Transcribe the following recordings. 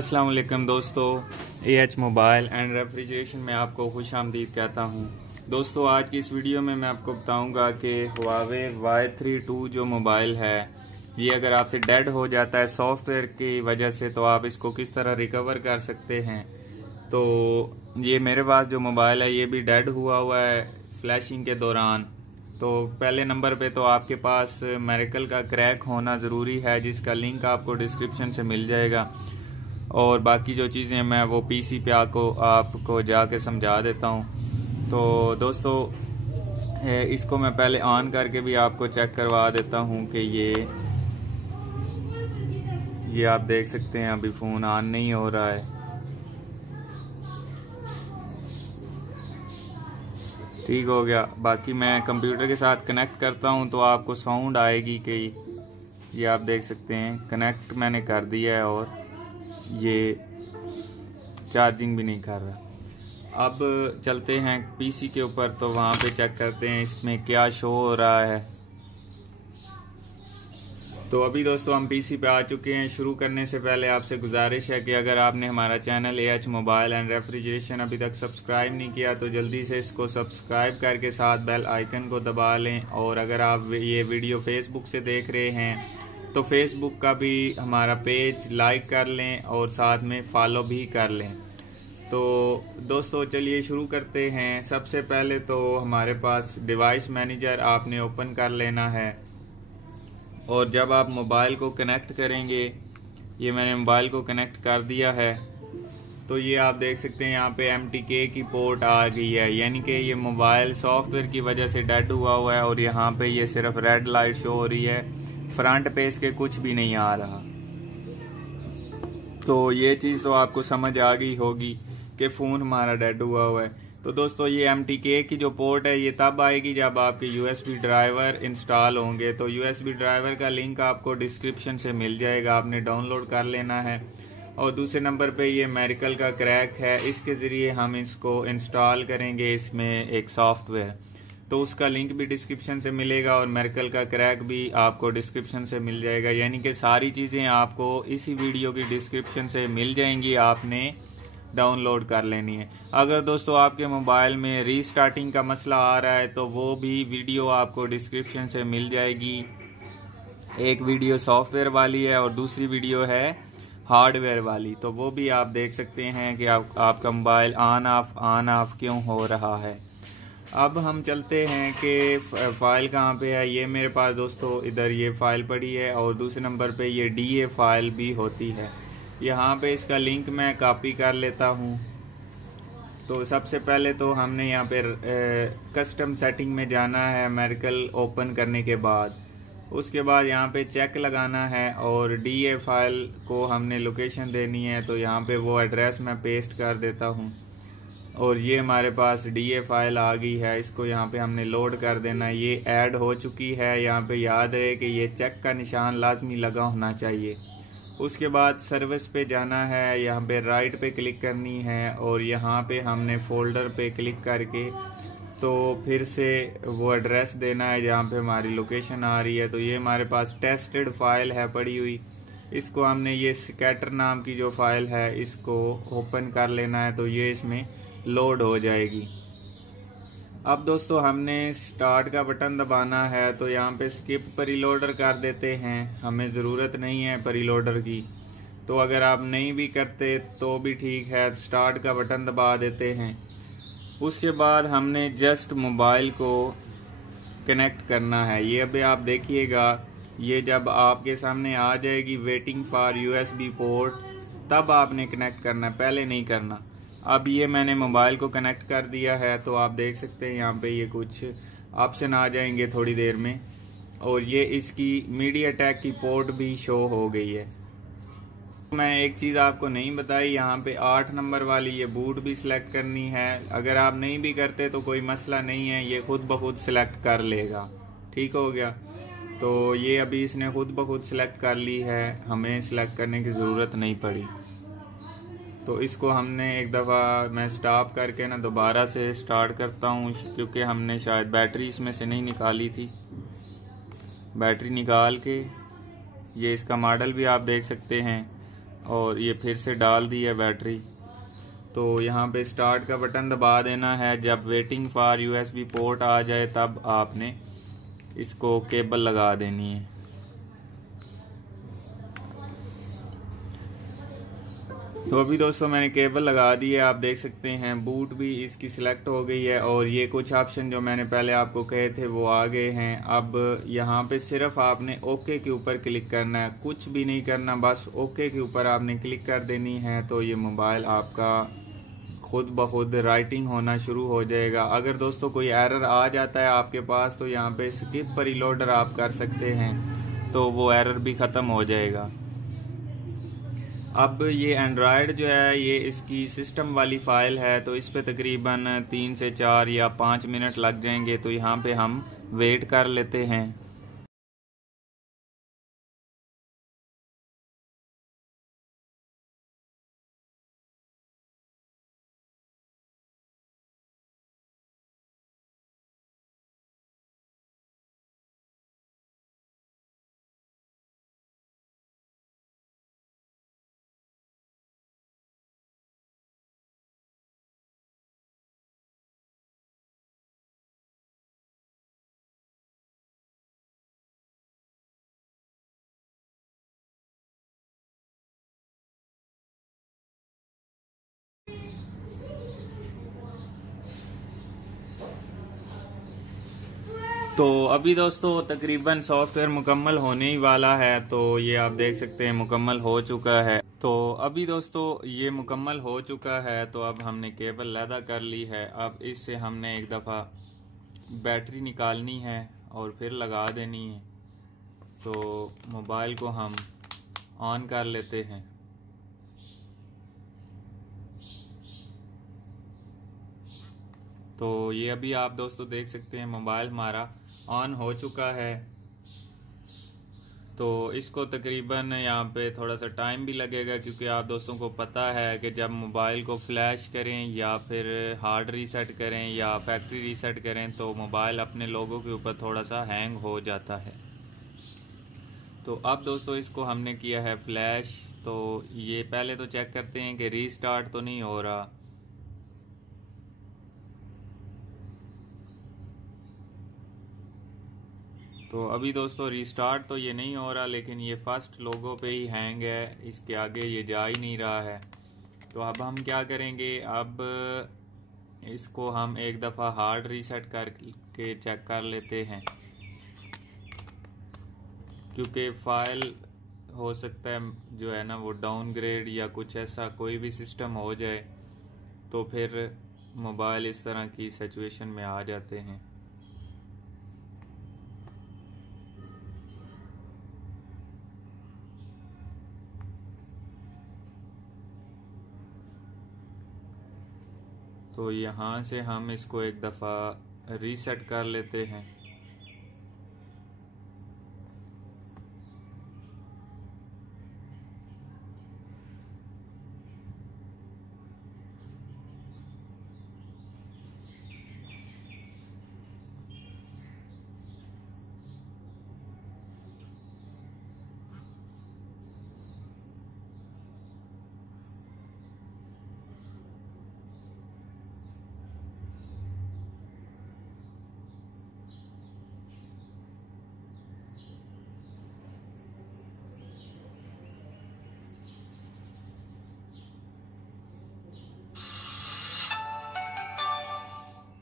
अस्सलाम वालेकुम दोस्तों, AH मोबाइल एंड रेफ्रिजरेशन में आपको खुश आमदीद कहता हूँ। दोस्तों, आज की इस वीडियो में मैं आपको बताऊँगा कि Huawei Y32 जो मोबाइल है, ये अगर आपसे डेड हो जाता है सॉफ्टवेयर की वजह से, तो आप इसको किस तरह रिकवर कर सकते हैं। तो ये मेरे पास जो मोबाइल है ये भी डेड हुआ है फ्लैशिंग के दौरान। तो पहले नंबर पे तो आपके पास मेरिकल का क्रैक होना ज़रूरी है, जिसका लिंक आपको डिस्क्रिप्शन से मिल जाएगा। और बाकी जो चीज़ें मैं वो PC पे आपको जाके समझा देता हूँ। तो दोस्तों, इसको मैं पहले ऑन करके भी आपको चेक करवा देता हूँ कि ये आप देख सकते हैं अभी फ़ोन ऑन नहीं हो रहा है। ठीक हो गया। बाकी मैं कंप्यूटर के साथ कनेक्ट करता हूँ तो आपको साउंड आएगी कि ये आप देख सकते हैं कनेक्ट मैंने कर दिया है और ये चार्जिंग भी नहीं कर रहा। अब चलते हैं PC के ऊपर, तो वहाँ पे चेक करते हैं इसमें क्या शो हो रहा है। तो अभी दोस्तों हम PC पे आ चुके हैं। शुरू करने से पहले आपसे गुजारिश है कि अगर आपने हमारा channel AH mobile and refrigeration अभी तक सब्सक्राइब नहीं किया तो जल्दी से इसको सब्सक्राइब करके साथ बेल आइकन को दबा लें। और अगर आप ये वीडियो फेसबुक से देख रहे हैं तो फेसबुक का भी हमारा पेज लाइक कर लें और साथ में फॉलो भी कर लें। तो दोस्तों चलिए शुरू करते हैं। सबसे पहले तो हमारे पास डिवाइस मैनेजर आपने ओपन कर लेना है। और जब आप मोबाइल को कनेक्ट करेंगे, ये मैंने मोबाइल को कनेक्ट कर दिया है, तो ये आप देख सकते हैं यहाँ पे MTK की पोर्ट आ गई है, यानी कि ये मोबाइल सॉफ्टवेयर की वजह से डेड हुआ है। और यहाँ पे ये सिर्फ रेड लाइट शो हो रही है, फ्रंट पे इसके कुछ भी नहीं आ रहा। तो ये चीज़ तो आपको समझ आ गई होगी कि फ़ोन हमारा डेड हुआ है। तो दोस्तों, ये MTK की जो पोर्ट है ये तब आएगी जब आपके USB ड्राइवर इंस्टॉल होंगे। तो USB ड्राइवर का लिंक आपको डिस्क्रिप्शन से मिल जाएगा, आपने डाउनलोड कर लेना है। और दूसरे नंबर पे ये मेरिकल का क्रैक है, इसके ज़रिए हम इसको इंस्टॉल करेंगे इसमें एक सॉफ्टवेयर, तो उसका लिंक भी डिस्क्रिप्शन से मिलेगा और मेरिकल का क्रैक भी आपको डिस्क्रिप्शन से मिल जाएगा। यानी कि सारी चीज़ें आपको इसी वीडियो की डिस्क्रिप्शन से मिल जाएंगी, आपने डाउनलोड कर लेनी है। अगर दोस्तों आपके मोबाइल में रीस्टार्टिंग का मसला आ रहा है तो वो भी वीडियो आपको डिस्क्रिप्शन से मिल जाएगी। एक वीडियो सॉफ्टवेयर वाली है और दूसरी वीडियो है हार्डवेयर वाली, तो वो भी आप देख सकते हैं कि आपका मोबाइल ऑन ऑफ क्यों हो रहा है। अब हम चलते हैं कि फ़ाइल कहाँ पे है। ये मेरे पास दोस्तों इधर ये फ़ाइल पड़ी है और दूसरे नंबर पे ये DA फाइल भी होती है। यहाँ पे इसका लिंक मैं कॉपी कर लेता हूँ। तो सबसे पहले तो हमने यहाँ पे कस्टम सेटिंग में जाना है मेरिकल ओपन करने के बाद। उसके बाद यहाँ पे चेक लगाना है और DA फाइल को हमने लोकेशन देनी है। तो यहाँ पे वो एड्रेस मैं पेस्ट कर देता हूँ और ये हमारे पास DA फाइल आ गई है। इसको यहाँ पे हमने लोड कर देना है। ये ऐड हो चुकी है। यहाँ पे याद रहे कि ये चेक का निशान लाजमी लगा होना चाहिए। उसके बाद सर्विस पे जाना है, यहाँ पे राइट पे क्लिक करनी है और यहाँ पे हमने फोल्डर पे क्लिक करके तो फिर से वो एड्रेस देना है जहाँ पे हमारी लोकेशन आ रही है। तो ये हमारे पास टेस्टेड फाइल है पड़ी हुई, इसको हमने ये स्कैटर नाम की जो फाइल है इसको ओपन कर लेना है। तो ये इसमें लोड हो जाएगी। अब दोस्तों हमने स्टार्ट का बटन दबाना है, तो यहाँ पे स्किप प्रीलोडर कर देते हैं, हमें ज़रूरत नहीं है प्रीलोडर की। तो अगर आप नहीं भी करते तो भी ठीक है, स्टार्ट का बटन दबा देते हैं। उसके बाद हमने जस्ट मोबाइल को कनेक्ट करना है। ये अभी आप देखिएगा, ये जब आपके सामने आ जाएगी वेटिंग फॉर USB पोर्ट, तब आपने कनेक्ट करना है, पहले नहीं करना। अब ये मैंने मोबाइल को कनेक्ट कर दिया है, तो आप देख सकते हैं यहाँ पे ये कुछ ऑप्शन आ जाएंगे थोड़ी देर में। और ये इसकी MediaTek की पोर्ट भी शो हो गई है। मैंने एक चीज़ आपको नहीं बताई, यहाँ पे 8 नंबर वाली ये बूट भी सिलेक्ट करनी है। अगर आप नहीं भी करते तो कोई मसला नहीं है, ये खुद ब खुद सिलेक्ट कर लेगा। ठीक हो गया। तो ये अभी इसने खुद ब खुद सिलेक्ट कर ली है, हमें सिलेक्ट करने की ज़रूरत नहीं पड़ी। तो इसको हमने एक दफ़ा मैं स्टॉप करके ना दोबारा से स्टार्ट करता हूँ, क्योंकि हमने शायद बैटरी इसमें से नहीं निकाली थी। बैटरी निकाल के ये इसका मॉडल भी आप देख सकते हैं और ये फिर से डाल दी है बैटरी। तो यहाँ पे स्टार्ट का बटन दबा देना है। जब वेटिंग फॉर यूएसबी पोर्ट आ जाए तब आपने इसको केबल लगा देनी है। तो अभी दोस्तों मैंने केबल लगा दी है, आप देख सकते हैं बूट भी इसकी सिलेक्ट हो गई है और ये कुछ ऑप्शन जो मैंने पहले आपको कहे थे वो आ गए हैं। अब यहाँ पे सिर्फ आपने ओके के ऊपर क्लिक करना है, कुछ भी नहीं करना, बस ओके के ऊपर आपने क्लिक कर देनी है। तो ये मोबाइल आपका खुद ब खुद राइटिंग होना शुरू हो जाएगा। अगर दोस्तों कोई एरर आ जाता है आपके पास तो यहाँ पे स्किप रीलोडर आप कर सकते हैं, तो वो एरर भी ख़त्म हो जाएगा। अब ये एंड्रॉयड जो है ये इसकी सिस्टम वाली फ़ाइल है, तो इस पे तकरीबन 3 से 4 या 5 मिनट लग जाएंगे। तो यहाँ पे हम वेट कर लेते हैं। तो अभी दोस्तों तकरीबन सॉफ्टवेयर मुकम्मल होने ही वाला है। तो ये आप देख सकते हैं मुकम्मल हो चुका है। तो अभी दोस्तों ये मुकम्मल हो चुका है। तो अब हमने केबल लैदा कर ली है। अब इससे हमने एक दफ़ा बैटरी निकालनी है और फिर लगा देनी है। तो मोबाइल को हम ऑन कर लेते हैं। तो ये अभी आप दोस्तों देख सकते हैं मोबाइल हमारा ऑन हो चुका है। तो इसको तकरीबन यहाँ पे थोड़ा सा टाइम भी लगेगा, क्योंकि आप दोस्तों को पता है कि जब मोबाइल को फ्लैश करें या फिर हार्ड रीसेट करें या फैक्ट्री रीसेट करें तो मोबाइल अपने लोगों के ऊपर थोड़ा सा हैंग हो जाता है। तो अब दोस्तों इसको हमने किया है फ्लैश। तो ये पहले तो चेक करते हैं कि रीस्टार्ट तो नहीं हो रहा। तो अभी दोस्तों रीस्टार्ट तो ये नहीं हो रहा, लेकिन ये फर्स्ट लोगो पे ही हैंग है, इसके आगे ये जा ही नहीं रहा है। तो अब हम क्या करेंगे, अब इसको हम एक दफ़ा हार्ड रीसेट करके चेक कर लेते हैं, क्योंकि फाइल हो सकता है जो है ना वो डाउनग्रेड या कुछ ऐसा कोई भी सिस्टम हो जाए, तो फिर मोबाइल इस तरह की सिचुएशन में आ जाते हैं। तो यहाँ से हम इसको एक दफ़ा रीसेट कर लेते हैं।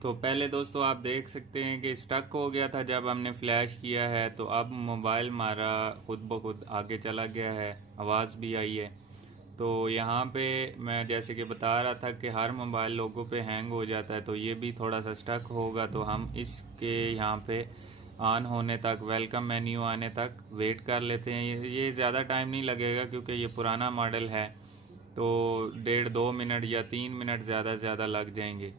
तो पहले दोस्तों आप देख सकते हैं कि स्टक हो गया था जब हमने फ्लैश किया है। तो अब मोबाइल हमारा खुद ब खुद आगे चला गया है, आवाज़ भी आई है। तो यहाँ पे मैं जैसे कि बता रहा था कि हर मोबाइल लोगों पे हैंग हो जाता है, तो ये भी थोड़ा सा स्टक होगा। तो हम इसके यहाँ पे ऑन होने तक, वेलकम मेन्यू आने तक वेट कर लेते हैं। ये ज़्यादा टाइम नहीं लगेगा क्योंकि ये पुराना मॉडल है, तो 1.5-2 मिनट या 3 मिनट ज़्यादा से ज़्यादा लग जाएंगे।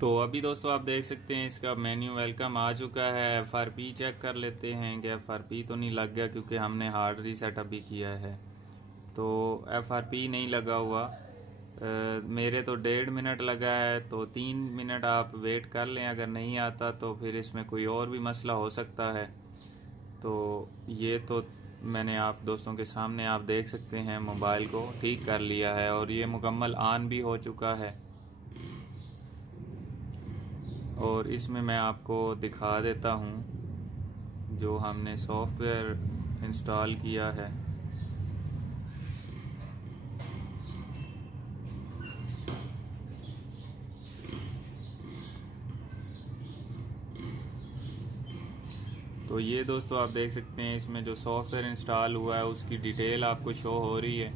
तो अभी दोस्तों आप देख सकते हैं इसका मेन्यू वेलकम आ चुका है। FRP चेक कर लेते हैं कि FRP तो नहीं लग गया, क्योंकि हमने हार्ड रीसेट अभी किया है। तो FRP नहीं लगा हुआ, मेरे तो 1.5 मिनट लगा है, तो 3 मिनट आप वेट कर लें। अगर नहीं आता तो फिर इसमें कोई और भी मसला हो सकता है। तो ये तो मैंने आप दोस्तों के सामने आप देख सकते हैं मोबाइल को ठीक कर लिया है और ये मुकम्मल ऑन भी हो चुका है। और इसमें मैं आपको दिखा देता हूँ जो हमने सॉफ्टवेयर इंस्टॉल किया है। तो ये दोस्तों आप देख सकते हैं इसमें जो सॉफ्टवेयर इंस्टॉल हुआ है उसकी डिटेल आपको शो हो रही है।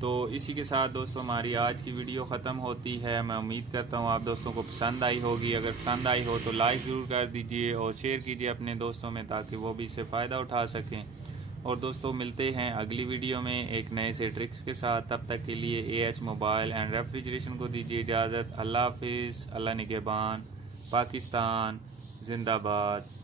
तो इसी के साथ दोस्तों हमारी आज की वीडियो ख़त्म होती है। मैं उम्मीद करता हूँ आप दोस्तों को पसंद आई होगी। अगर पसंद आई हो तो लाइक ज़रूर कर दीजिए और शेयर कीजिए अपने दोस्तों में, ताकि वो भी इससे फ़ायदा उठा सकें। और दोस्तों मिलते हैं अगली वीडियो में एक नए से ट्रिक्स के साथ। तब तक के लिए AH मोबाइल एंड रेफ्रिजरेशन को दीजिए इजाज़त। अल्लाह हाफिज़। अल्लाह निगहबान। पाकिस्तान जिंदाबाद।